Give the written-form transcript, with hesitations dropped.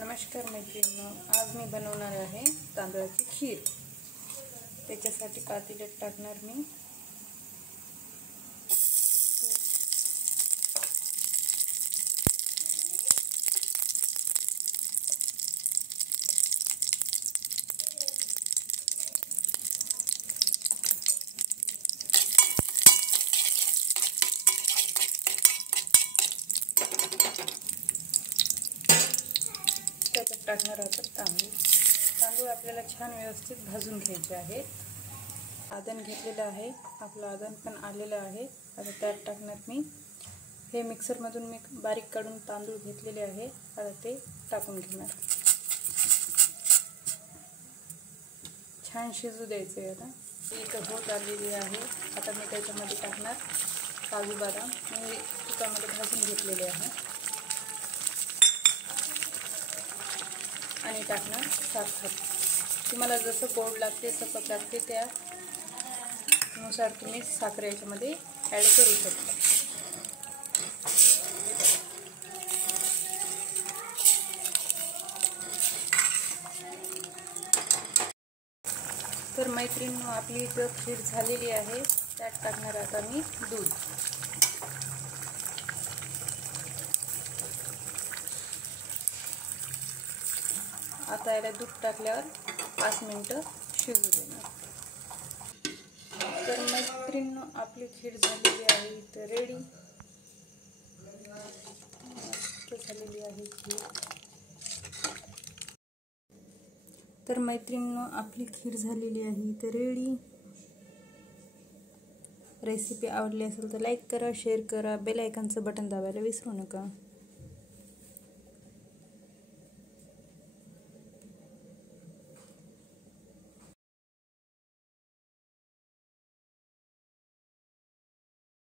नमस्कार मैत्रिणींनो, आज मी बनवणार आहे तांदळाची खीर। त्याच्यासाठी पातेल्यात टाकणार मी त्याच्यात टाकणार आहोत तांदूळ आपल्याला छान व्यवस्थित भाजून घ्यायचे आहेत। आदन घेतलेलं आहे, आपलं आदन पण आलेलं आहे। आता त्यात टाकणार मी हे मिक्सरमधून मी बारीक काढून तांदूळ घेतलेले आहे। आता ते टाकून घेणार, छान शिजू द्यायचे। आता एक होत आलेली आहे। आता मी त्याच्यामध्ये टाकणार काजू बदाम, मी तुपामध्ये भाजून घेतलेले आहे, आणि टाकणार साखर। तुम्हाला जसं गोड लागते सपक लागते त्यानुसार तुम्ही साखर याच्यामध्ये ॲड करू शकता। तर मैत्रिणींनो, आपली इथं खीर झालेली आहे। त्यात टाकणार आता मी दूध। आता याला दूध टाकल्यावर 5 मिनिटं शिजू देणार। तर मैत्रिणींनो, आपली खीर झालेली आहे, तर रेडी मस्त झालेली आहे खीर। तर मैत्रिणींनो, आपली खीर झालेली आहे, तर रेडी। रेसिपी आवडली असेल तर लाईक करा, शेअर करा, बेल आयकॉनचं बटन दाबायला विसरू नका।